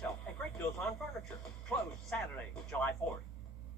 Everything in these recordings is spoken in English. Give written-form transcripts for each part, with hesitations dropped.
myself at Great Deals on Furniture. Closed Saturday, July 4th.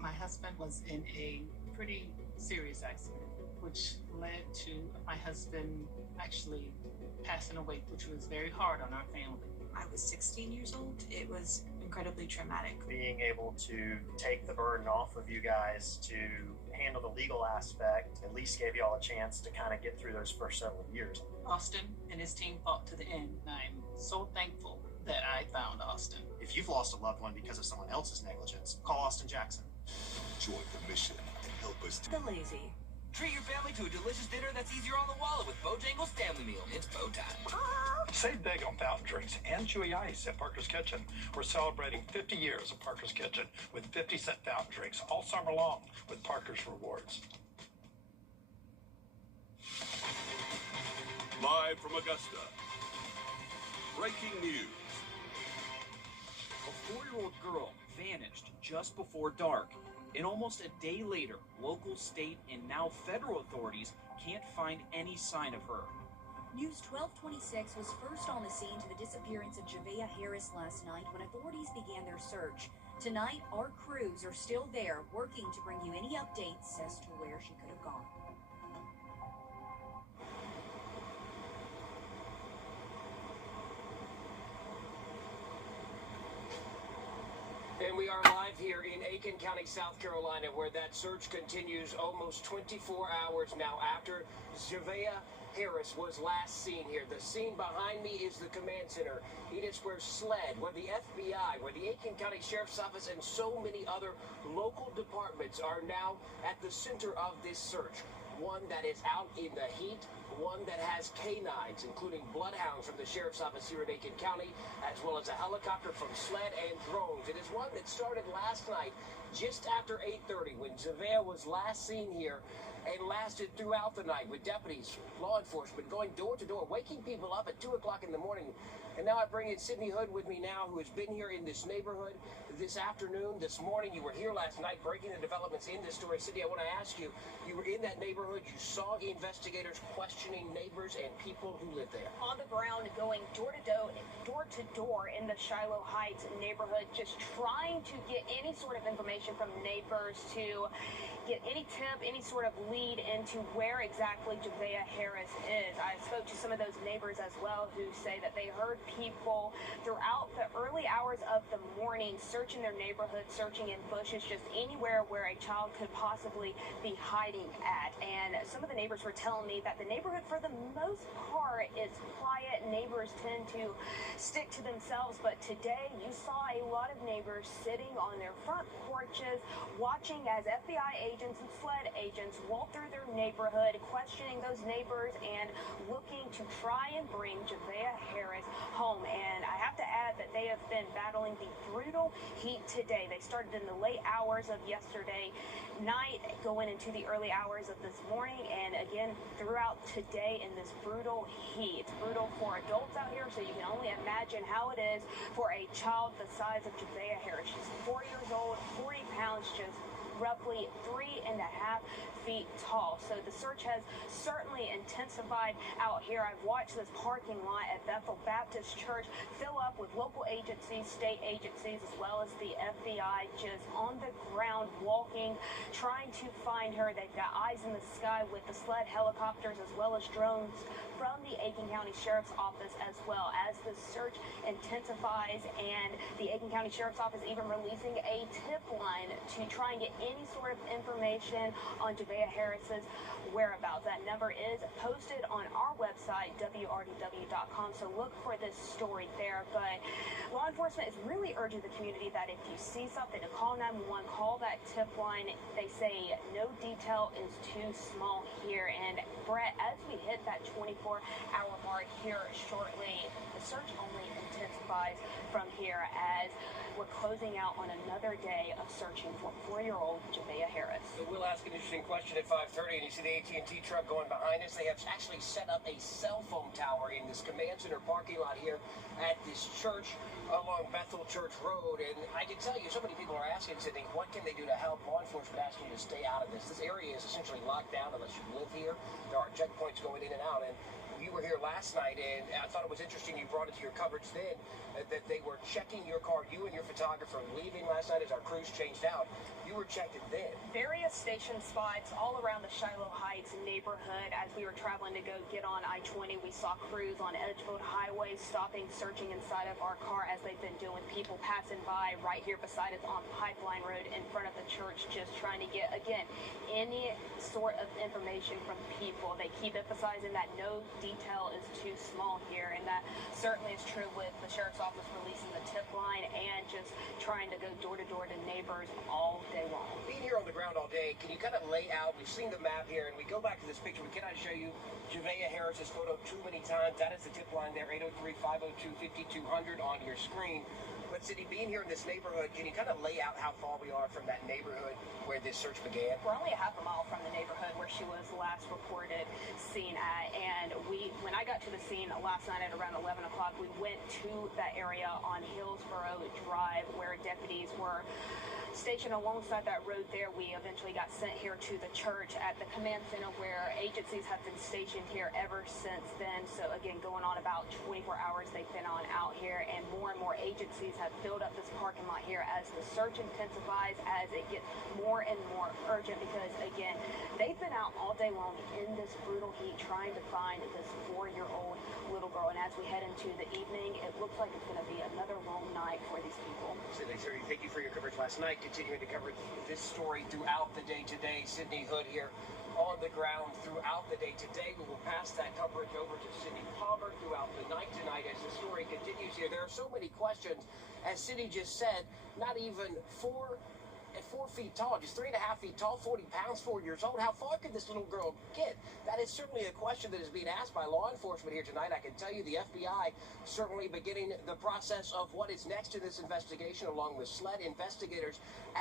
My husband was in a pretty serious accident, which led to my husband actually passing away, which was very hard on our family. I was 16 years old. It was incredibly traumatic. Being able to take the burden off of you guys to handle the legal aspect at least gave you all a chance to kind of get through those first several years. Austin and his team fought to the end, and I'm so thankful that I found Austin. If you've lost a loved one because of someone else's negligence, call Austin Jackson. Join the mission and help us. The lazy. Treat your family to a delicious dinner that's easier on the wallet with Bojangles Family Meal. It's bow time. Save big on fountain drinks and chewy ice at Parker's Kitchen. We're celebrating 50 years of Parker's Kitchen with 50-cent fountain drinks all summer long with Parker's Rewards. Live from Augusta. Breaking news. A 4-year-old girl vanished just before dark. And almost a day later, local, state, and now federal authorities can't find any sign of her. News 1226 was first on the scene to the disappearance of Javea Harris last night when authorities began their search. Tonight, our crews are still there working to bring you any updates as to where she could have gone. And we are live here in Aiken County, South Carolina, where that search continues almost 24 hours now after Javea Harris was last seen here. The scene behind me is the command center. It is where SLED, where the FBI, where the Aiken County Sheriff's Office, and so many other local departments are now at the center of this search. One that is out in the heat, one that has canines, including bloodhounds from the Sheriff's Office here in Aiken County, as well as a helicopter from SLED and drones. It is one that started last night, just after 8:30, when Javea was last seen here, and lasted throughout the night with deputies, law enforcement, going door to door, waking people up at 2 o'clock in the morning. And now I bring in Sydney Hood with me now, who has been here in this neighborhood this afternoon, this morning. You were here last night breaking the developments in this story. Sydney, I want to ask you, you were in that neighborhood, you saw investigators questioning neighbors and people who live there. On the ground, going door to door in the Shiloh Heights neighborhood, just trying to get any sort of information from neighbors to get any tip, any sort of lead into where exactly Javea Harris is. I spoke to some of those neighbors as well who say that they heard people throughout the early hours of the morning searching their neighborhood, searching in bushes, just anywhere where a child could possibly be hiding at. And some of the neighbors were telling me that the neighborhood for the most part is quiet. Neighbors tend to stick to themselves, but today you saw a lot of neighbors sitting on their front porches watching as FBI agents and SLED agents walk through their neighborhood, questioning those neighbors and looking to try and bring Javea Harris home. And I have to add that they have been battling the brutal heat today. They started in the late hours of yesterday night, going into the early hours of this morning, and again throughout today in this brutal heat. It's brutal for adults out here, so you can only imagine how it is for a child the size of Javea Harris. She's 4 years old, 40 pounds, just roughly 3.5 feet tall. So the search has certainly intensified out here. I've watched this parking lot at Bethel Baptist Church fill up with local agencies, state agencies, as well as the FBI, just on the ground walking, trying to find her. They've got eyes in the sky with the SLED helicopters as well as drones from the Aiken County Sheriff's Office as well. As the search intensifies, and the Aiken County Sheriff's Office even releasing a tip line to try and get any sort of information on Javea Harris's whereabouts. That number is posted on our website, wrdw.com, so look for this story there. But law enforcement is really urging the community that if you see something, to call 911, call that tip line. They say no detail is too small here. And Brett, as we hit that 24-hour mark here shortly, the search only intensifies from here as we're closing out on another day of searching for 4-year-old Javea Harris. So we'll ask an interesting question at 5:30, and you see the AT&T truck going behind us. They have actually set up a cell phone tower in this command center parking lot here at this church along Bethel Church Road. And I can tell you, so many people are asking, saying, what can they do to help? Law enforcement asking you to stay out of this. This area is essentially locked down unless you live here. There are checkpoints going in and out. And you were here last night, and I thought it was interesting you brought it to your coverage then that they were were checking your car, you and your photographer leaving last night as our crews changed out, you were checked then. Various station spots all around the Shiloh Heights neighborhood. As we were traveling to go get on I-20, we saw crews on Edgewood Highway stopping, searching inside of our car as they've been doing. People passing by right here beside us on Pipeline Road in front of the church, just trying to get, again, any sort of information from people. They keep emphasizing that no detail is too small here, and that certainly is true with the sheriff's office releasing the tip line and just trying to go door to door to neighbors all day long. Being here on the ground all day, can you kind of lay out, we've seen the map here, and we go back to this picture, we cannot show you Javea Harris's photo too many times. That is the tip line there, 803-502-5200 on your screen. But Cindy, being here in this neighborhood, can you kind of lay out how far we are from that neighborhood where this search began? We're only a half a mile from the neighborhood where she was last reported seen at, and when I got to the scene last night at around 11 o'clock, we went to that area on Hillsborough Drive where deputies were stationed alongside that road there. We eventually got sent here to the church at the command center where agencies have been stationed here ever since then. So again, going on about 24 hours they've been on out here, and more agencies have filled up this parking lot here as the search intensifies, as it gets more and more urgent, because again, they've been out all day long in this brutal heat trying to find this 4-year-old little girl. And as we head into the evening, it looks like it's going to be another long night for these people. Sydney, thank you for your coverage last night. Continuing to cover this story throughout the day today. Sydney Hood here on the ground throughout the day today. We will pass that coverage over to Sydney Palmer throughout the night tonight as the story continues here. There are so many questions. As Sydney just said, not even 4 feet tall, just 3.5 feet tall, 40 pounds, 4 years old. How far could this little girl get? That is certainly a question that is being asked by law enforcement here tonight. I can tell you the FBI certainly beginning the process of what is next in this investigation, along with SLED investigators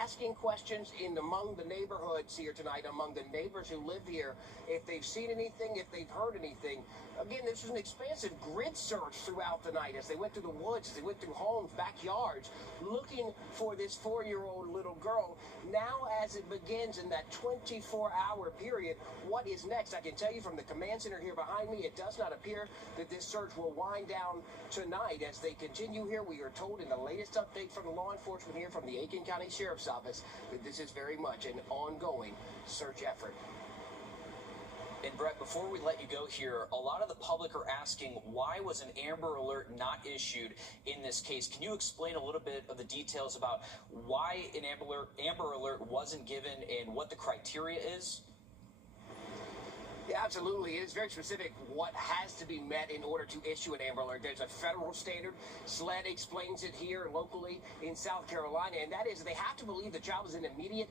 asking questions among the neighborhoods here tonight, among the neighbors who live here, if they've seen anything, if they've heard anything. Again, this was an expansive grid search throughout the night as they went through the woods, as they went through homes, backyards, looking for this 4-year-old little girl. Now, as it begins in that 24-hour period, what is next? I can tell you from the command center here behind me, it does not appear that this search will wind down tonight. As they continue here, we are told in the latest update from the law enforcement here from the Aiken County Sheriff's Office that this is very much an ongoing search effort. And Brett, before we let you go here, a lot of the public are asking, why was an Amber Alert not issued in this case? Can you explain a little bit of the details about why an Amber Alert wasn't given and what the criteria is? Yeah, absolutely. It is very specific what has to be met in order to issue an Amber Alert. There's a federal standard. SLED explains it here locally in South Carolina, and that is they have to believe the child is in immediate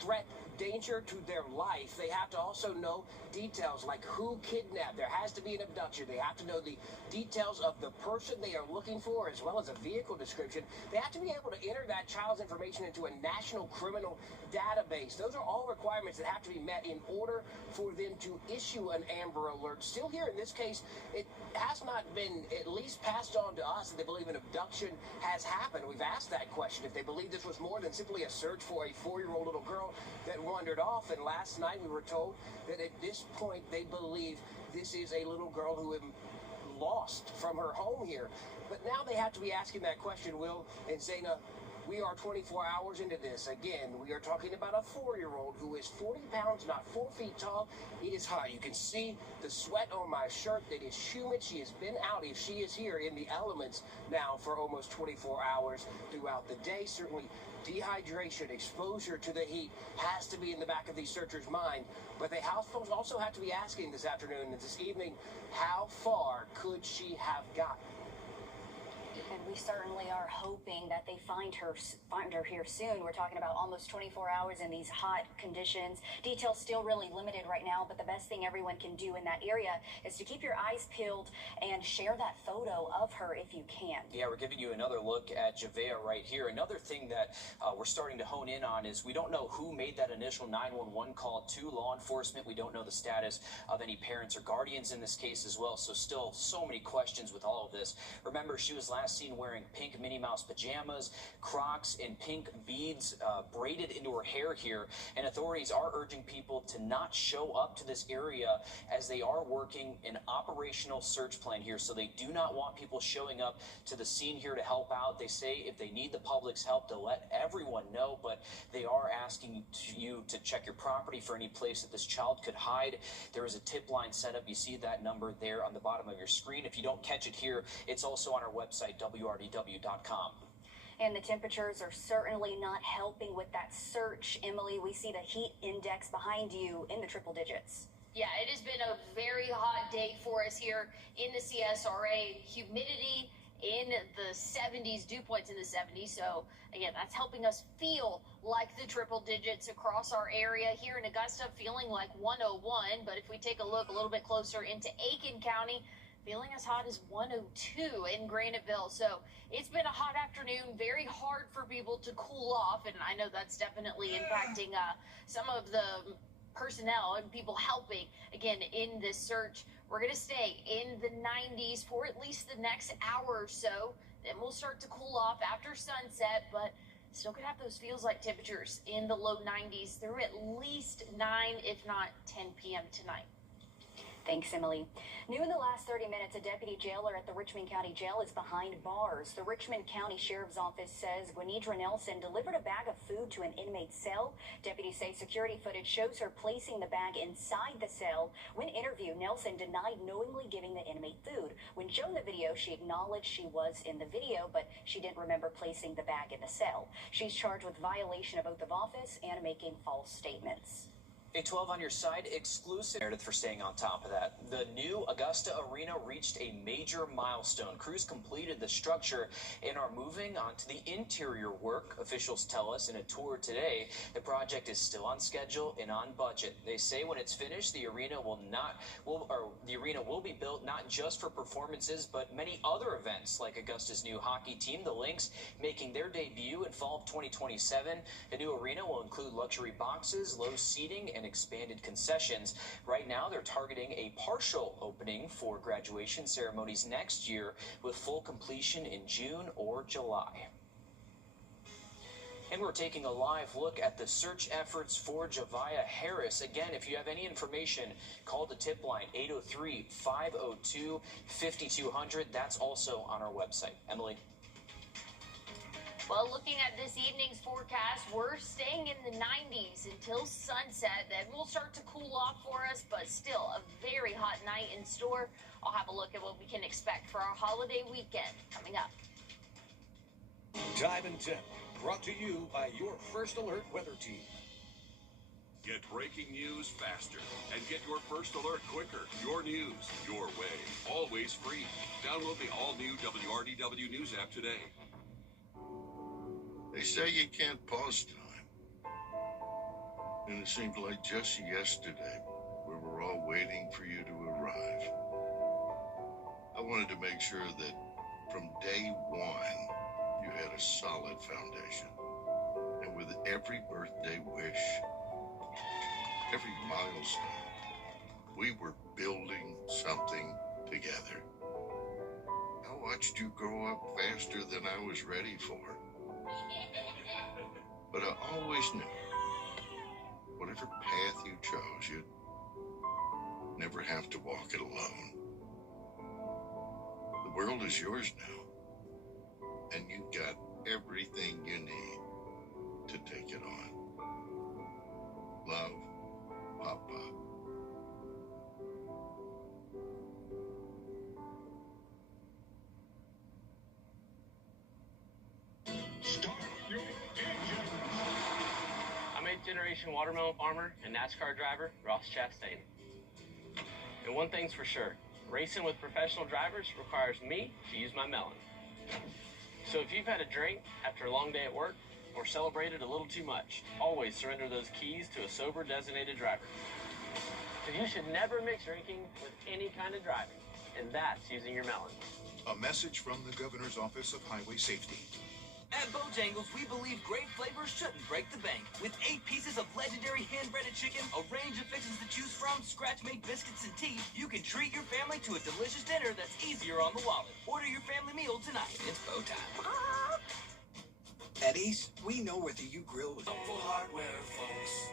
threat, danger to their life. They have to also know details like who kidnapped. There has to be an abduction. They have to know the details of the person they are looking for, as well as a vehicle description. They have to be able to enter that child's information into a national criminal database. Those are all requirements that have to be met in order for them to issue an Amber Alert. Still here in this case, it has not been at least passed on to us that they believe an abduction has happened. We've asked that question, if they believe this was more than simply a search for a 4-year-old little girl that wandered off. And last night we were told that at this point they believe this is a little girl who lost from her home here. But now they have to be asking that question, Will and Zaina. We are 24 hours into this. Again, we are talking about a 4-year-old who is 40 pounds, not 4 feet tall. It is hot. You can see the sweat on my shirt. That is humid. She has been out, if she is here, in the elements now for almost 24 hours throughout the day. Certainly dehydration, exposure to the heat has to be in the back of these searchers' mind. But the house folks also have to be asking this afternoon and this evening, how far could she have gotten? And we certainly are hoping that they find her here soon. We're talking about almost 24 hours in these hot conditions. Details still really limited right now, but the best thing everyone can do in that area is to keep your eyes peeled and share that photo of her if you can. Yeah, we're giving you another look at Javea right here. Another thing that we're starting to hone in on is we don't know who made that initial 911 call to law enforcement. We don't know the status of any parents or guardians in this case as well. So still so many questions with all of this. Remember, she was last seen seen wearing pink Minnie Mouse pajamas, Crocs, and pink beads braided into her hair here. And authorities are urging people to not show up to this area as they are working an operational search plan here. So they do not want people showing up to the scene here to help out. They say if they need the public's help to let everyone know, but they are asking you to check your property for any place that this child could hide. There is a tip line set up. You see that number there on the bottom of your screen. If you don't catch it here, it's also on our website, wrdw.com. And the temperatures are certainly not helping with that search. Emily, we see the heat index behind you in the triple digits. Yeah, it has been a very hot day for us here in the CSRA. Humidity in the 70s, dew points in the 70s. So again, that's helping us feel like the triple digits across our area. Here in Augusta, feeling like 101. But if we take a look a little bit closer into Aiken County, feeling as hot as 102 in Graniteville. So it's been a hot afternoon, very hard for people to cool off. And I know that's definitely impacting some of the personnel and people helping, again, in this search. We're going to stay in the 90s for at least the next hour or so. Then we'll start to cool off after sunset, but still could have those feels like temperatures in the low 90s through at least 9, if not 10 p.m. tonight. Thanks, Emily. New in the last 30 minutes, a deputy jailer at the Richmond County Jail is behind bars. The Richmond County Sheriff's Office says Gwenidra Nelson delivered a bag of food to an inmate's cell. Deputies say security footage shows her placing the bag inside the cell. When interviewed, Nelson denied knowingly giving the inmate food. When shown the video, she acknowledged she was in the video, but she didn't remember placing the bag in the cell. She's charged with violation of oath of office and making false statements. A 12 on your side exclusive. Meredith for staying on top of that. The new Augusta Arena reached a major milestone. Crews completed the structure and are moving on to the interior work. Officials tell us in a tour today the project is still on schedule and on budget. They say when it's finished, the arena will be built not just for performances but many other events like Augusta's new hockey team, the Lynx, making their debut in fall of 2027. The new arena will include luxury boxes, low seating, and expanded concessions. Right now, they're targeting a partial opening for graduation ceremonies next year with full completion in June or July. And we're taking a live look at the search efforts for Javiah Harris. Again, if you have any information, call the tip line 803-502-5200. That's also on our website. Emily. Well, looking at this evening's forecast, we're staying in the 90s until sunset. Then we'll start to cool off for us, but still a very hot night in store. I'll have a look at what we can expect for our holiday weekend coming up. Time and Temp, brought to you by your First Alert weather team. Get breaking news faster and get your First Alert quicker. Your news, your way, always free. Download the all-new WRDW News app today. They say you can't pause time. And it seemed like just yesterday we were all waiting for you to arrive. I wanted to make sure that from day one you had a solid foundation. And with every birthday wish, every milestone, we were building something together. I watched you grow up faster than I was ready for. But I always knew, whatever path you chose, you'd never have to walk it alone. The world is yours now, and you've got everything you need to take it on. Love, Papa. Generation watermelon farmer and NASCAR driver Ross Chastain. And one thing's for sure, racing with professional drivers requires me to use my melon. So if you've had a drink after a long day at work or celebrated a little too much, always surrender those keys to a sober designated driver. So you should never mix drinking with any kind of driving, and that's using your melon. A message from the Governor's Office of Highway Safety. At Bojangles, we believe great flavors shouldn't break the bank. With 8 pieces of legendary hand-breaded chicken, a range of fixings to choose from, scratch-made biscuits and tea, you can treat your family to a delicious dinner that's easier on the wallet. Order your family meal tonight. It's Bo time. Eddie's, we know where the U Grill is. Helpful hardware, folks.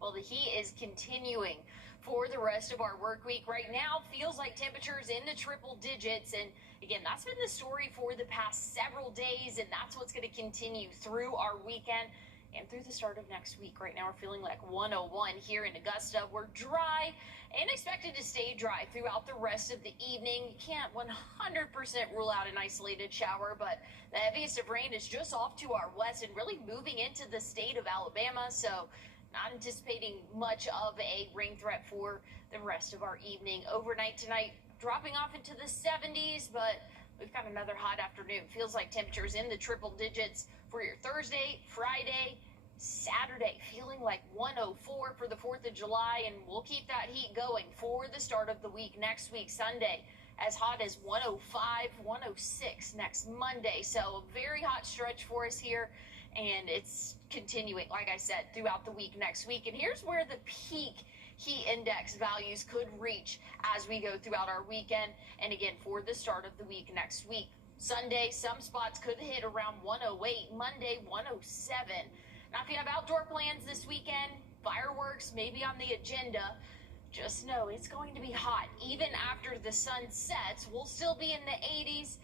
Well, the heat is continuing for the rest of our work week. Right now, feels like temperatures in the triple digits. And again, that's been the story for the past several days, and that's what's going to continue through our weekend and through the start of next week. Right now, we're feeling like 101 here in Augusta. We're dry and expected to stay dry throughout the rest of the evening. You can't 100% rule out an isolated shower, but the heaviest of rain is just off to our west and really moving into the state of Alabama. So not anticipating much of a rain threat for the rest of our evening. Overnight tonight, dropping off into the 70s, but we've got another hot afternoon. Feels like temperatures in the triple digits for your Thursday, Friday, Saturday. Feeling like 104 for the 4th of July, and we'll keep that heat going for the start of the week. Next week, Sunday, as hot as 105, 106 next Monday. So a very hot stretch for us here. And it's continuing, like I said, throughout the week next week. And here's where the peak heat index values could reach as we go throughout our weekend. And again, for the start of the week next week. Sunday, some spots could hit around 108. Monday, 107. Now, if you have outdoor plans this weekend, fireworks may be on the agenda. Just know it's going to be hot. Even after the sun sets, we'll still be in the 80s.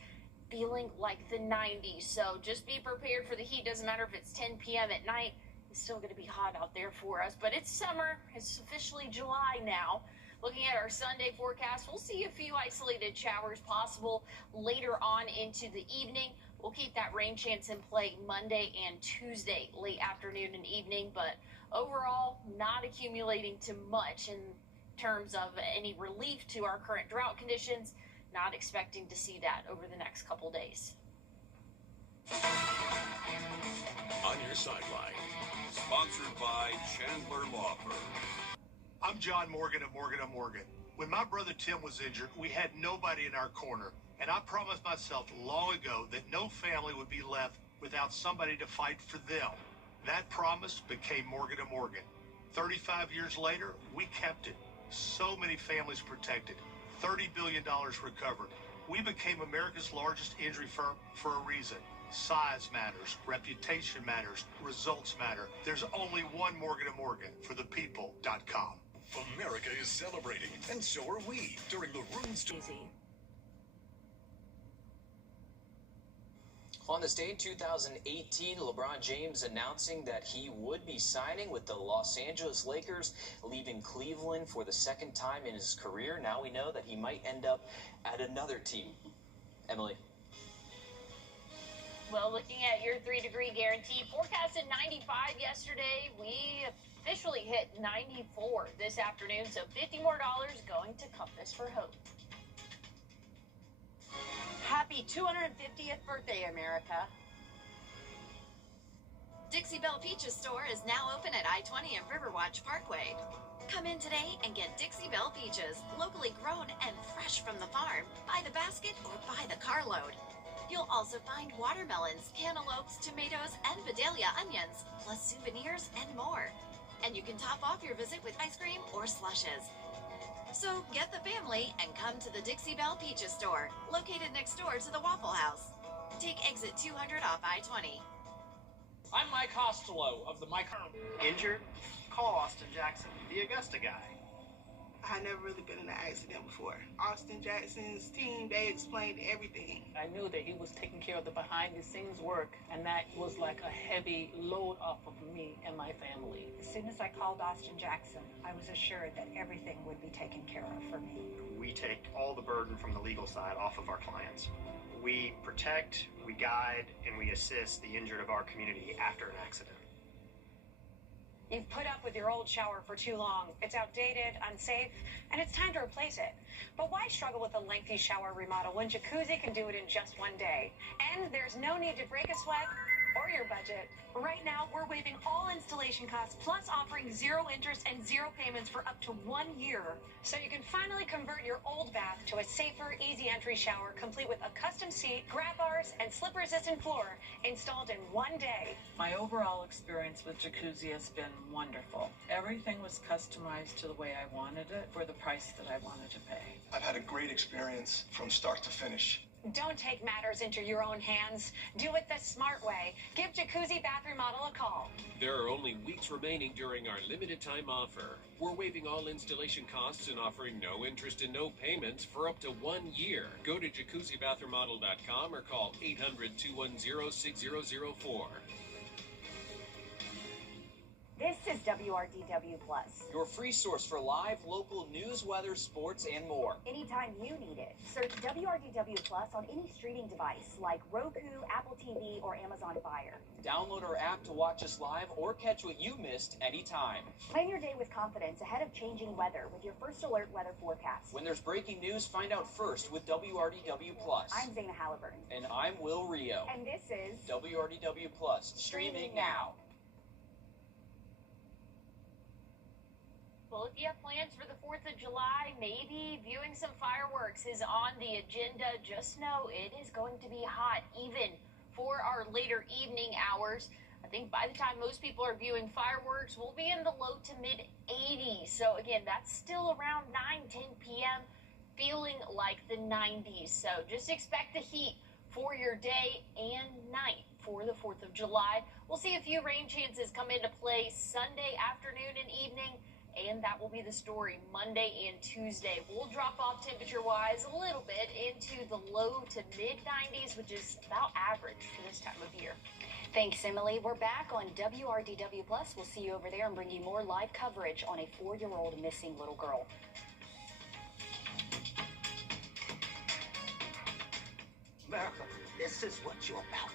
Feeling like the 90s. So just be prepared for the heat. Doesn't matter if it's 10 p.m. at night. It's still going to be hot out there for us. But it's summer. It's officially July now. Looking at our Sunday forecast, we'll see a few isolated showers possible later on into the evening. We'll keep that rain chance in play Monday and Tuesday, late afternoon and evening. But overall, not accumulating too much in terms of any relief to our current drought conditions. Not expecting to see that over the next couple days. On your sideline, sponsored by Chandler Law Firm. I'm John Morgan of Morgan & Morgan. When my brother Tim was injured, we had nobody in our corner, and I promised myself long ago that no family would be left without somebody to fight for them. That promise became Morgan & Morgan. 35 years later, we kept it. So many families protected. $30 billion recovered. We became America's largest injury firm for a reason. Size matters, reputation matters, results matter. There's only one Morgan & Morgan for the people.com. America is celebrating, and so are we during the Rooms to On this day in 2018, LeBron James announcing that he would be signing with the Los Angeles Lakers, leaving Cleveland for the second time in his career. Now we know that he might end up at another team. Emily. Well, looking at your 3-degree guarantee, forecasted 95 yesterday. We officially hit 94 this afternoon, so $50 more going to Compass for Hope. Happy 250th birthday, America. Dixie Belle Peaches store is now open at I-20 and Riverwatch Parkway. Come in today and get Dixie Belle Peaches, locally grown and fresh from the farm, by the basket or by the carload. You'll also find watermelons, cantaloupes, tomatoes, and Vidalia onions, plus souvenirs and more. And you can top off your visit with ice cream or slushes. So get the family and come to the Dixie Belle Peaches store, located next door to the Waffle House. Take exit 200 off I-20. I'm Mike Costello of the Mike. Injured? Call Austin Jackson, the Augusta guy. I never really been in an accident before. Austin Jackson's team, they explained everything. I knew that he was taking care of the behind-the-scenes work, and that was like a heavy load off of me and my family. As soon as I called Austin Jackson, I was assured that everything would be taken care of for me. We take all the burden from the legal side off of our clients. We protect, we guide, and we assist the injured of our community after an accident. You've put up with your old shower for too long. It's outdated, unsafe, and it's time to replace it. But why struggle with a lengthy shower remodel when Jacuzzi can do it in just one day? And there's no need to break a sweat or your budget. Right now, we're waiving all installation costs, plus offering 0 interest and 0 payments for up to 1 year. So you can finally convert your old bath to a safer, easy entry shower, complete with a custom seat, grab bars, and slip-resistant floor installed in 1 day. My overall experience with Jacuzzi has been wonderful. Everything was customized to the way I wanted it for the price that I wanted to pay. I've had a great experience from start to finish. Don't take matters into your own hands. Do it the smart way. Give Jacuzzi Bath Remodel a call. There are only weeks remaining during our limited time offer. We're waiving all installation costs and offering no interest and no payments for up to 1 year. Go to jacuzzibathremodel.com or call 800-210-6004. This is WRDW Plus. Your free source for live, local news, weather, sports, and more. Anytime you need it. Search WRDW Plus on any streaming device like Roku, Apple TV, or Amazon Fire. Download our app to watch us live or catch what you missed anytime. Plan your day with confidence ahead of changing weather with your First Alert weather forecast. When there's breaking news, find out first with WRDW Plus. I'm Zana Halliburton. And I'm Will Rio. And this is WRDW Plus, streaming now. Well, if you have plans for the 4th of July, maybe viewing some fireworks is on the agenda. Just know it is going to be hot, even for our later evening hours. I think by the time most people are viewing fireworks, we'll be in the low to mid 80s. So again, that's still around 9-10 p.m., feeling like the 90s. So just expect the heat for your day and night for the 4th of July. We'll see a few rain chances come into play Sunday afternoon and evening. And that will be the story Monday and Tuesday. We'll drop off temperature-wise a little bit into the low to mid-90s, which is about average for this time of year. Thanks, Emily. We're back on WRDW Plus. We'll see you over there and bring you more live coverage on a 4-year-old missing little girl. America, this is what you're about.